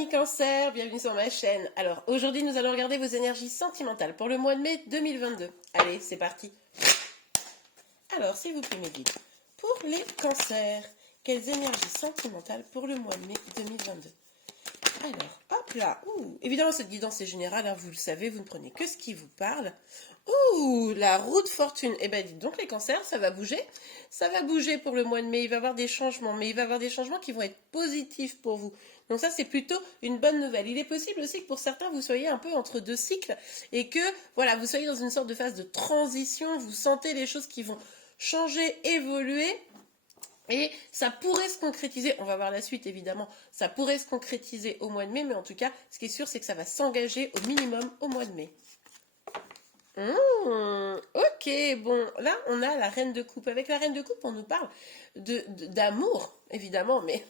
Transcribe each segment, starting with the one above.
amis Cancer, bienvenue sur ma chaîne. Alors aujourd'hui nous allons regarder vos énergies sentimentales pour le mois de mai 2022. Allez, c'est parti. Alors s'il vous plaît mes guides, pour les cancers, quelles énergies sentimentales pour le mois de mai 2022? Alors, hop là, évidemment cette guidance est générale, hein, vous le savez, vous ne prenez que ce qui vous parle. La roue de fortune. Eh bien, dites donc les cancers, ça va bouger. Ça va bouger pour le mois de mai, il va y avoir des changements, mais il va y avoir des changements qui vont être positifs pour vous. Donc ça, c'est plutôt une bonne nouvelle. Il est possible aussi que pour certains, vous soyez un peu entre deux cycles et que, voilà, vous soyez dans une sorte de phase de transition, vous sentez les choses qui vont changer, évoluer. Et ça pourrait se concrétiser, on va voir la suite évidemment, ça pourrait se concrétiser au mois de mai, mais en tout cas, ce qui est sûr, c'est que ça va s'engager au minimum au mois de mai. Ok, bon, là on a la reine de coupe. Avec la reine de coupe, on nous parle d'amour, évidemment, mais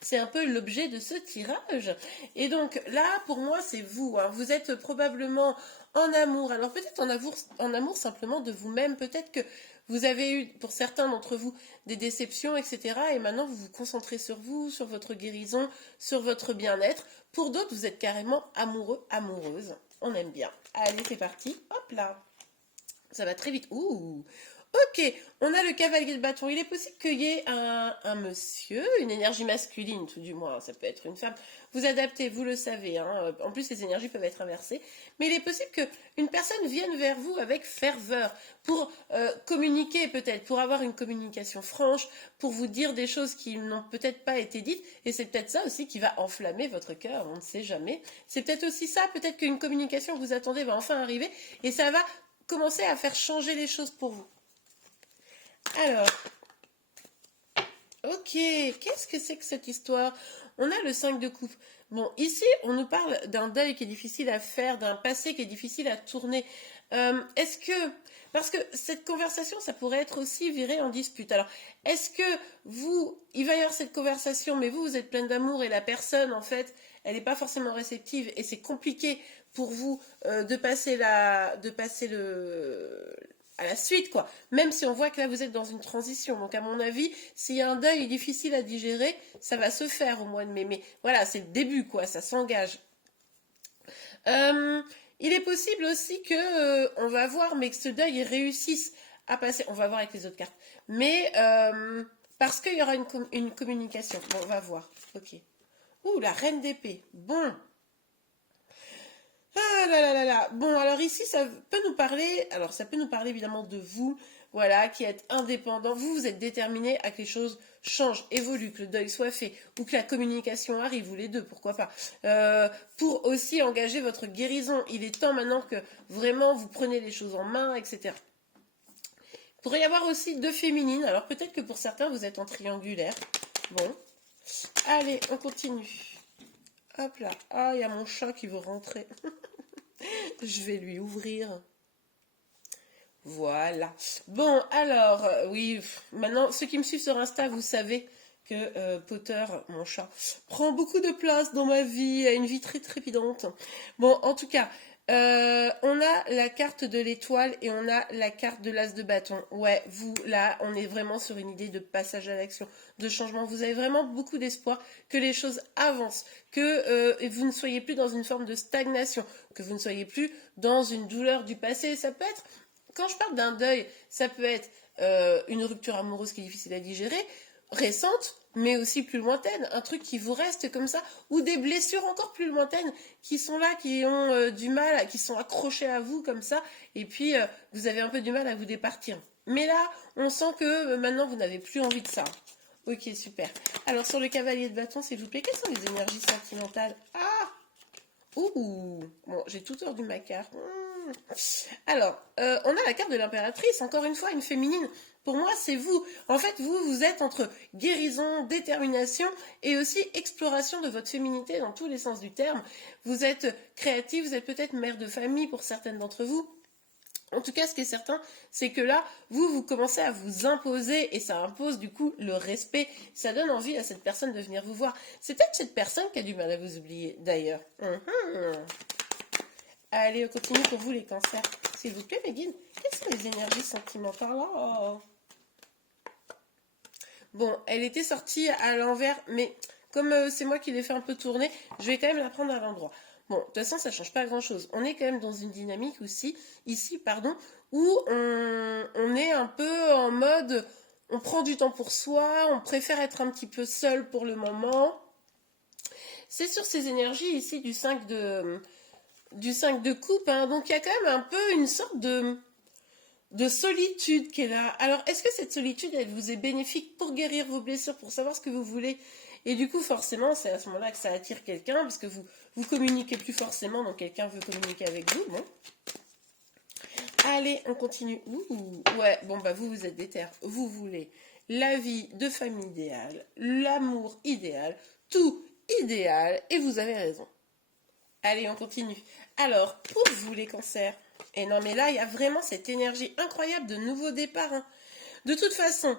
c'est un peu l'objet de ce tirage. Et donc là, pour moi, c'est vous. Hein. Vous êtes probablement en amour. Alors peut-être en amour simplement de vous-même. Peut-être que vous avez eu, pour certains d'entre vous, des déceptions, etc. Et maintenant, vous vous concentrez sur vous, sur votre guérison, sur votre bien-être. Pour d'autres, vous êtes carrément amoureux, amoureuse. On aime bien. Allez, c'est parti. Hop là. Ça va très vite. Ok, on a le cavalier de bâton. Il est possible qu'il y ait un monsieur, une énergie masculine tout du moins, ça peut être une femme. Vous adaptez, vous le savez. Hein. En plus, les énergies peuvent être inversées. Mais il est possible qu'une personne vienne vers vous avec ferveur pour communiquer peut-être, pour avoir une communication franche, pour vous dire des choses qui n'ont peut-être pas été dites. Et c'est peut-être ça aussi qui va enflammer votre cœur, on ne sait jamais. C'est peut-être aussi ça, peut-être qu'une communication que vous attendez va enfin arriver et ça va commencer à faire changer les choses pour vous. Alors, ok, qu'est-ce que c'est que cette histoire? On a le 5 de coupe. Bon, ici, on nous parle d'un deuil qui est difficile à faire, d'un passé qui est difficile à tourner. Est-ce que... Parce que cette conversation, ça pourrait être aussi viré en dispute. Alors, est-ce que il va y avoir cette conversation, mais vous êtes pleine d'amour et la personne, en fait, elle n'est pas forcément réceptive et c'est compliqué pour vous de passer à la suite, quoi. Même si on voit que là, vous êtes dans une transition. Donc, à mon avis, s'il y a un deuil difficile à digérer, ça va se faire au mois de mai. Mais voilà, c'est le début, quoi. Ça s'engage. Il est possible aussi que on va voir, mais que ce deuil il réussisse à passer. On va voir avec les autres cartes. Mais parce qu'il y aura une communication. Bon, on va voir. Ok. La reine d'épée. Bon. Ah là là là là. Bon, alors ici, ça peut nous parler. Alors, ça peut nous parler évidemment de vous, voilà, qui êtes indépendant. Vous êtes déterminé à que les choses changent, évoluent, que le deuil soit fait, ou que la communication arrive, ou les deux, pourquoi pas. Pour aussi engager votre guérison. Il est temps maintenant que vraiment vous preniez les choses en main, etc. Il pourrait y avoir aussi deux féminines. Alors, peut-être que pour certains, vous êtes en triangulaire. Bon. Allez, on continue. Hop là. Ah, il y a mon chat qui veut rentrer. Je vais lui ouvrir. Voilà. Bon, alors, oui, maintenant, ceux qui me suivent sur Insta, vous savez que Potter, mon chat, prend beaucoup de place dans ma vie, a une vie très trépidante. Bon, en tout cas, on a la carte de l'étoile et on a la carte de l'as de bâton. Ouais, vous, là, on est vraiment sur une idée de passage à l'action, de changement. Vous avez vraiment beaucoup d'espoir que les choses avancent, que vous ne soyez plus dans une forme de stagnation, que vous ne soyez plus dans une douleur du passé. Ça peut être, quand je parle d'un deuil, ça peut être une rupture amoureuse qui est difficile à digérer, récente, mais aussi plus lointaine, un truc qui vous reste comme ça, ou des blessures encore plus lointaines qui sont là, qui ont du mal, qui sont accrochées à vous comme ça, et puis vous avez un peu du mal à vous départir. Mais là, on sent que maintenant vous n'avez plus envie de ça. Ok, super. Alors sur le cavalier de bâton, s'il vous plaît, quelles sont les énergies sentimentales? Ah! Bon, j'ai tout tordu ma carte. Alors, on a la carte de l'impératrice, encore une fois, une féminine. Pour moi, c'est vous. En fait, vous êtes entre guérison, détermination et aussi exploration de votre féminité dans tous les sens du terme. Vous êtes créative, vous êtes peut-être mère de famille pour certaines d'entre vous. En tout cas, ce qui est certain, c'est que là, vous commencez à vous imposer et ça impose du coup le respect. Ça donne envie à cette personne de venir vous voir. C'est peut-être cette personne qui a du mal à vous oublier, d'ailleurs. Allez, on continue pour vous les cancers. S'il vous plaît, mes guides, quelles sont les énergies sentimentales? Bon, elle était sortie à l'envers, mais comme c'est moi qui l'ai fait un peu tourner, je vais quand même la prendre à l'endroit. Bon, de toute façon, ça change pas grand-chose. On est quand même dans une dynamique aussi, ici, pardon, où on est un peu en mode, on prend du temps pour soi, on préfère être un petit peu seul pour le moment. C'est sur ces énergies ici du 5 de coupe, hein, donc il y a quand même un peu une sorte de solitude qui est là. Alors, est-ce que cette solitude, elle vous est bénéfique pour guérir vos blessures, pour savoir ce que vous voulez? Et du coup, forcément, c'est à ce moment-là que ça attire quelqu'un, parce que vous communiquez plus forcément, donc quelqu'un veut communiquer avec vous. Bon. Allez, on continue. Ouh, ouais, bon, bah vous êtes déter. Vous voulez la vie de famille idéale, l'amour idéal, tout idéal, et vous avez raison. Allez, on continue. Alors, pour vous les cancers, et non mais là, il y a vraiment cette énergie incroyable de nouveau départ. Hein. De toute façon,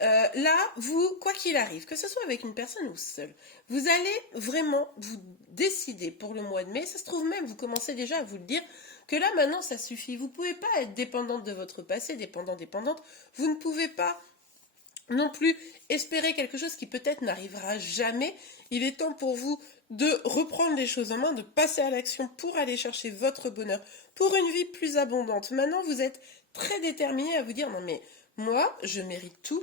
là, vous, quoi qu'il arrive, que ce soit avec une personne ou seul, vous allez vraiment vous décider pour le mois de mai. Ça se trouve même, vous commencez déjà à vous le dire, que là, maintenant, ça suffit. Vous ne pouvez pas être dépendante de votre passé, dépendante. Vous ne pouvez pas non plus espérer quelque chose qui peut-être n'arrivera jamais. Il est temps pour vous de reprendre les choses en main, de passer à l'action pour aller chercher votre bonheur, pour une vie plus abondante. Maintenant, vous êtes très déterminé à vous dire, non mais moi, je mérite tout.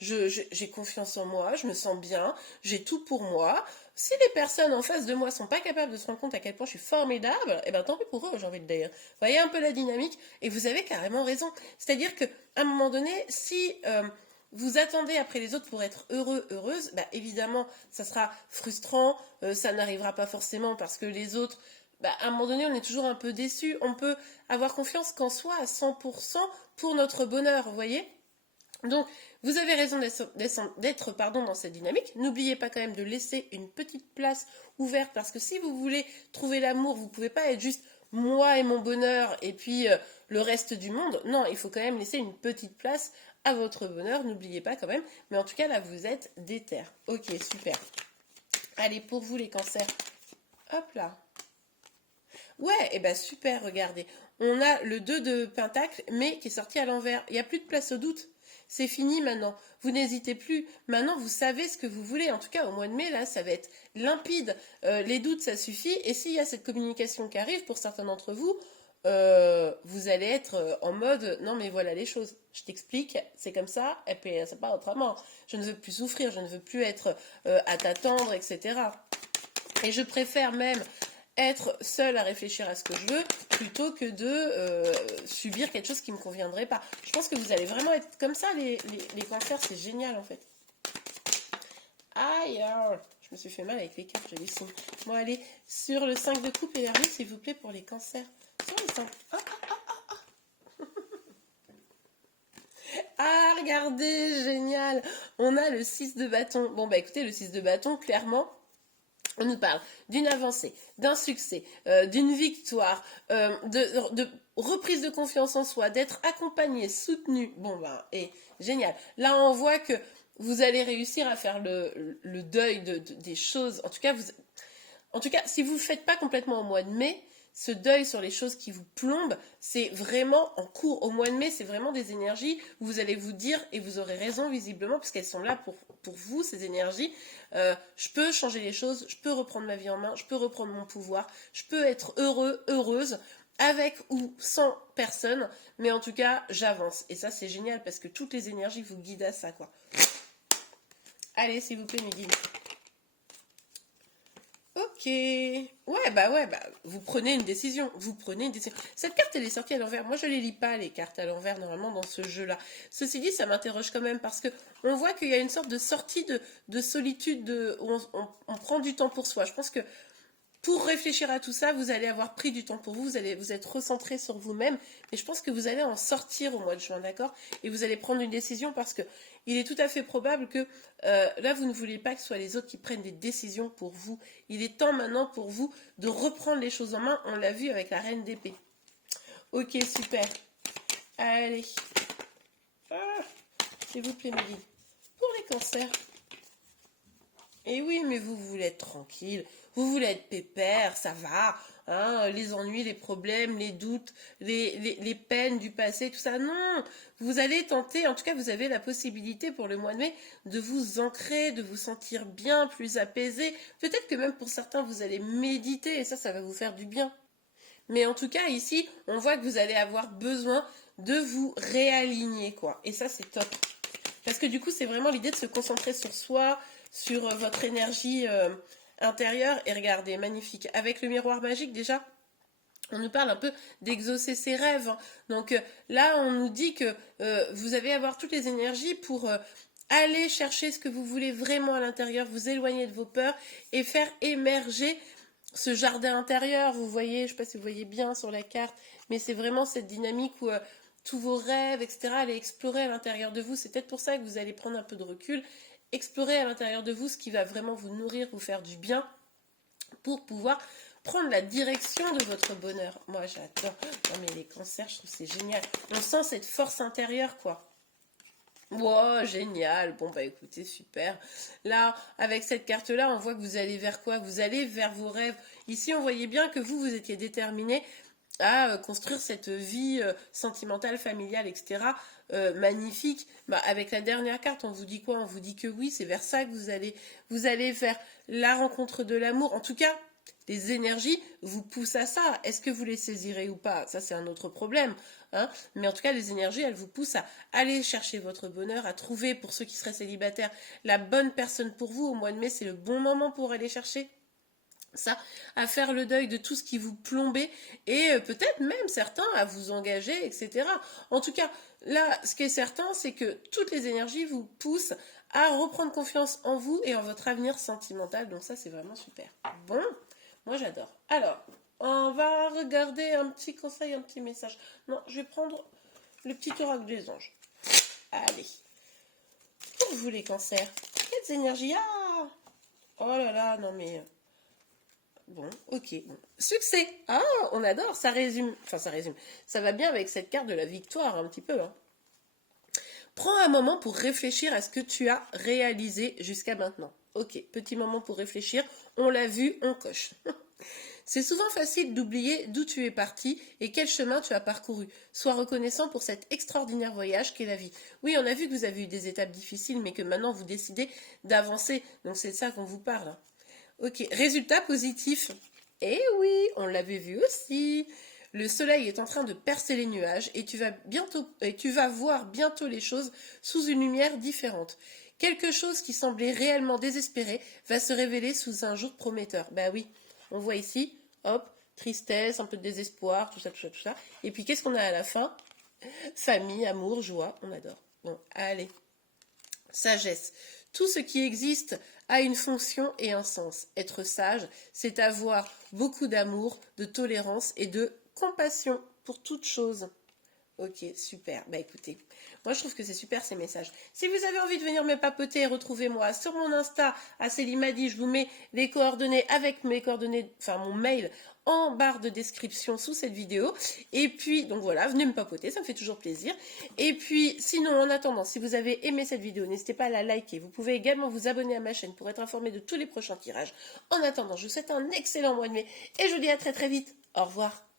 J'ai confiance en moi, je me sens bien, j'ai tout pour moi. Si les personnes en face de moi sont pas capables de se rendre compte à quel point je suis formidable, eh ben tant pis pour eux, j'ai envie de dire. Vous voyez un peu la dynamique, et vous avez carrément raison. C'est-à-dire qu'à un moment donné, si vous attendez après les autres pour être heureux, heureuse, bah évidemment, ça sera frustrant, ça n'arrivera pas forcément parce que les autres, bah, à un moment donné, on est toujours un peu déçu. On peut avoir confiance qu'en soi à 100% pour notre bonheur, vous voyez? Donc, vous avez raison d'être dans cette dynamique. N'oubliez pas quand même de laisser une petite place ouverte parce que si vous voulez trouver l'amour, vous ne pouvez pas être juste moi et mon bonheur et puis le reste du monde. Non, il faut quand même laisser une petite place à votre bonheur. N'oubliez pas quand même. Mais en tout cas, là, vous êtes déter. Ok, super. Allez, pour vous les cancers. Hop là. Ouais, et ben super, regardez. On a le 2 de pentacle, mais qui est sorti à l'envers. Il n'y a plus de place au doute. C'est fini maintenant. Vous n'hésitez plus. Maintenant, vous savez ce que vous voulez. En tout cas, au mois de mai, là, ça va être limpide. Les doutes, ça suffit. Et s'il y a cette communication qui arrive, pour certains d'entre vous, vous allez être en mode non mais voilà les choses, je t'explique, c'est comme ça, et puis c'est pas autrement. Je ne veux plus souffrir, je ne veux plus être à t'attendre, etc. Et je préfère même être seule à réfléchir à ce que je veux plutôt que de subir quelque chose qui ne me conviendrait pas. Je pense que vous allez vraiment être comme ça, les cancers, c'est génial en fait. Aïe, je me suis fait mal avec les cartes, je les signe. Bon, allez, sur le 5 de coupe énervé, s'il vous plaît, pour les cancers. Sur le 5. Ah, regardez, génial. On a le 6 de bâton. Bon, bah écoutez, le 6 de bâton, clairement, on nous parle d'une avancée, d'un succès, d'une victoire, de reprise de confiance en soi, d'être accompagné, soutenu. Bon, ben, et génial. Là, on voit que vous allez réussir à faire le deuil des choses. En tout cas, si vous ne le faites pas complètement au mois de mai, ce deuil sur les choses qui vous plombent, c'est vraiment en cours. Au mois de mai, c'est vraiment des énergies où vous allez vous dire, et vous aurez raison visiblement, parce qu'elles sont là pour vous, ces énergies, je peux changer les choses, je peux reprendre ma vie en main, je peux reprendre mon pouvoir, je peux être heureux, heureuse, avec ou sans personne, mais en tout cas, j'avance. Et ça, c'est génial, parce que toutes les énergies vous guident à ça, quoi. Allez, s'il vous plaît, mes guides. Ok. Ouais, bah, vous prenez une décision. Cette carte, elle est sortie à l'envers. Moi, je les lis pas, les cartes à l'envers, normalement, dans ce jeu-là. Ceci dit, ça m'interroge quand même parce que on voit qu'il y a une sorte de sortie de solitude, où on prend du temps pour soi. Je pense que pour réfléchir à tout ça, vous allez avoir pris du temps pour vous, vous allez vous être recentré sur vous-même, et je pense que vous allez en sortir au mois de juin, d'accord? Et vous allez prendre une décision parce que il est tout à fait probable que là, vous ne voulez pas que ce soit les autres qui prennent des décisions pour vous. Il est temps maintenant pour vous de reprendre les choses en main, on l'a vu avec la reine d'épée. Ok, super. Allez. Ah, s'il vous plaît, mes guides. Pour les cancers. Et oui, mais vous voulez être tranquille, vous voulez être pépère, ça va. Hein, les ennuis, les problèmes, les doutes, les peines du passé, tout ça. Non, vous allez tenter, en tout cas, vous avez la possibilité pour le mois de mai de vous ancrer, de vous sentir bien, plus apaisé. Peut-être que même pour certains, vous allez méditer et ça va vous faire du bien. Mais en tout cas, ici, on voit que vous allez avoir besoin de vous réaligner, quoi. Et ça, c'est top. Parce que du coup, c'est vraiment l'idée de se concentrer sur soi, sur votre énergie intérieure. Et regardez, magnifique. Avec le miroir magique, déjà, on nous parle un peu d'exaucer ses rêves. Hein. Donc là, on nous dit que vous allez avoir toutes les énergies pour aller chercher ce que vous voulez vraiment à l'intérieur, vous éloigner de vos peurs et faire émerger ce jardin intérieur. Vous voyez, je ne sais pas si vous voyez bien sur la carte, mais c'est vraiment cette dynamique où tous vos rêves, etc., allez explorer à l'intérieur de vous. C'est peut-être pour ça que vous allez prendre un peu de recul, explorer à l'intérieur de vous ce qui va vraiment vous nourrir, vous faire du bien, pour pouvoir prendre la direction de votre bonheur. Moi, j'adore. Non, mais les cancers, je trouve que c'est génial. On sent cette force intérieure, quoi. Wow, génial. Bon, bah écoutez, super. Là, avec cette carte-là, on voit que vous allez vers quoi? Vous allez vers vos rêves. Ici, on voyait bien que vous étiez déterminé à construire cette vie sentimentale, familiale, etc. Magnifique. Bah, avec la dernière carte, on vous dit quoi? On vous dit que oui, c'est vers ça que vous allez faire la rencontre de l'amour. En tout cas, les énergies vous poussent à ça. Est-ce que vous les saisirez ou pas? Ça, c'est un autre problème. Hein. Mais en tout cas, les énergies, elles vous poussent à aller chercher votre bonheur, à trouver, pour ceux qui seraient célibataires, la bonne personne pour vous. Au mois de mai, c'est le bon moment pour aller chercher ça, à faire le deuil de tout ce qui vous plombait et peut-être même certains à vous engager, etc. En tout cas, là, ce qui est certain, c'est que toutes les énergies vous poussent à reprendre confiance en vous et en votre avenir sentimental. Donc ça, c'est vraiment super. Bon, moi j'adore. Alors, on va regarder un petit conseil, un petit message. Non, je vais prendre le petit oracle des anges. Allez. Pour vous les cancers, quelles énergies? Ah, oh là là, non mais... Bon, ok. Bon. Succès. Ah, on adore. Ça résume. Enfin, ça résume. Ça va bien avec cette carte de la victoire, un petit peu. Hein. Prends un moment pour réfléchir à ce que tu as réalisé jusqu'à maintenant. Ok, petit moment pour réfléchir. On l'a vu, on coche. C'est souvent facile d'oublier d'où tu es parti et quel chemin tu as parcouru. Sois reconnaissant pour cet extraordinaire voyage qu'est la vie. Oui, on a vu que vous avez eu des étapes difficiles, mais que maintenant vous décidez d'avancer. Donc c'est de ça qu'on vous parle. Ok, résultat positif. Eh oui, on l'avait vu aussi. Le soleil est en train de percer les nuages et tu vas voir bientôt les choses sous une lumière différente. Quelque chose qui semblait réellement désespéré va se révéler sous un jour prometteur. Bah oui, on voit ici, hop, tristesse, un peu de désespoir, tout ça, tout ça, tout ça. Et puis qu'est-ce qu'on a à la fin? Famille, amour, joie, on adore. Bon, allez. Sagesse. Tout ce qui existe a une fonction et un sens. Être sage, c'est avoir beaucoup d'amour, de tolérance et de compassion pour toute chose. Ok, super. Bah écoutez, moi je trouve que c'est super ces messages. Si vous avez envie de venir me papoter, retrouvez-moi sur mon Insta, à Célimadi, je vous mets les coordonnées avec mes coordonnées, enfin mon mail en barre de description sous cette vidéo. Et puis, donc voilà, venez me papoter, ça me fait toujours plaisir. Et puis, sinon, en attendant, si vous avez aimé cette vidéo, n'hésitez pas à la liker. Vous pouvez également vous abonner à ma chaîne pour être informé de tous les prochains tirages. En attendant, je vous souhaite un excellent mois de mai et je vous dis à très très vite. Au revoir.